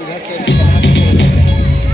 इधर से वहाँ से बोल रहे हैं।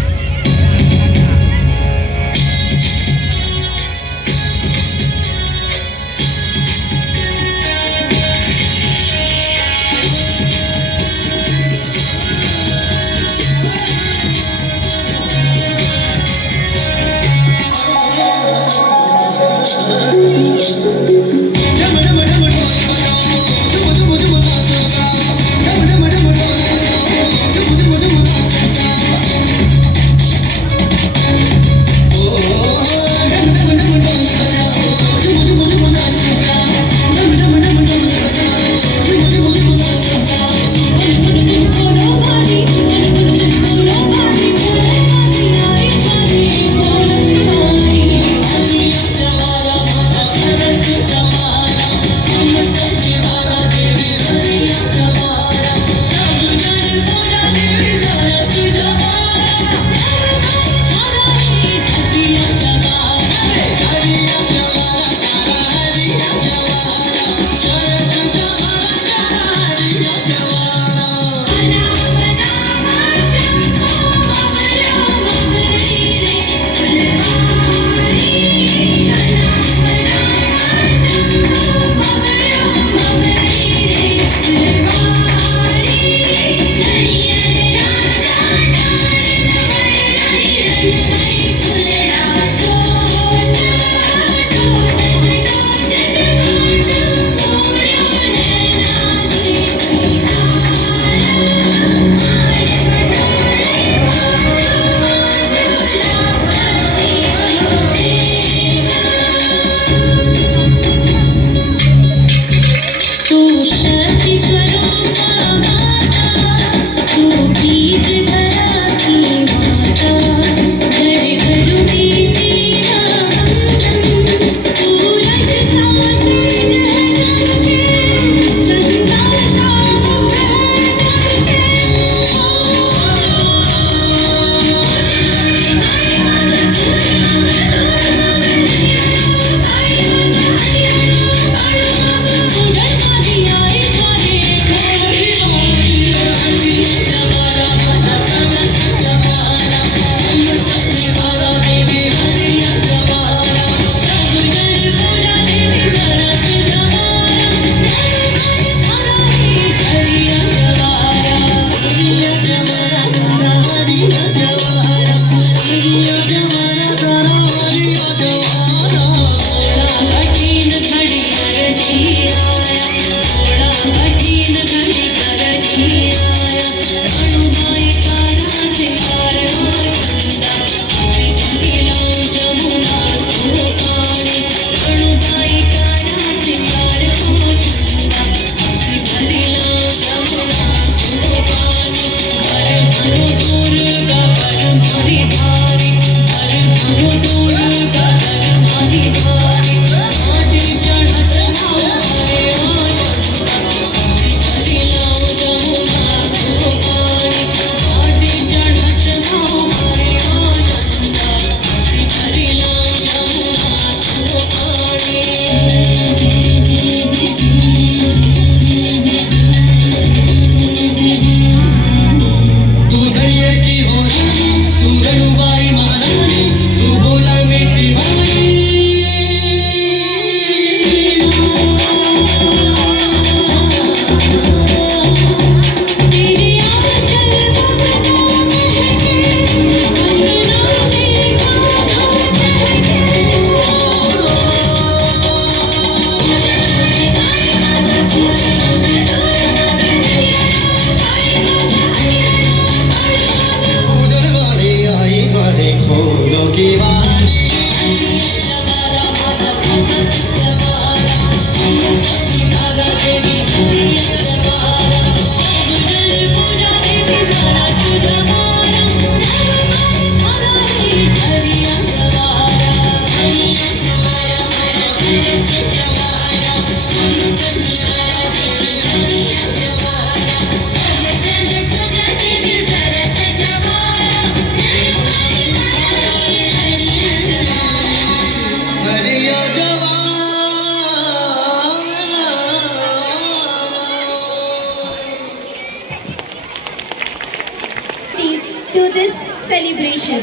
to this celebration.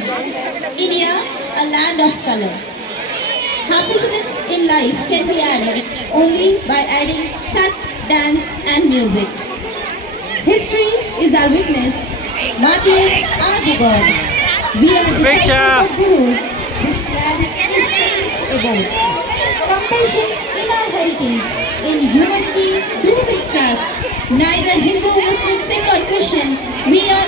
India, a land of color. Happiness in life can be added only by adding such dance and music. History is our witness. Martyrs are the gods. We are disciples of gurus. This land is saints abode. Compassion in our heritage. In humanity do we trust. Neither Hindu, Muslim, Sikh or Christian. We are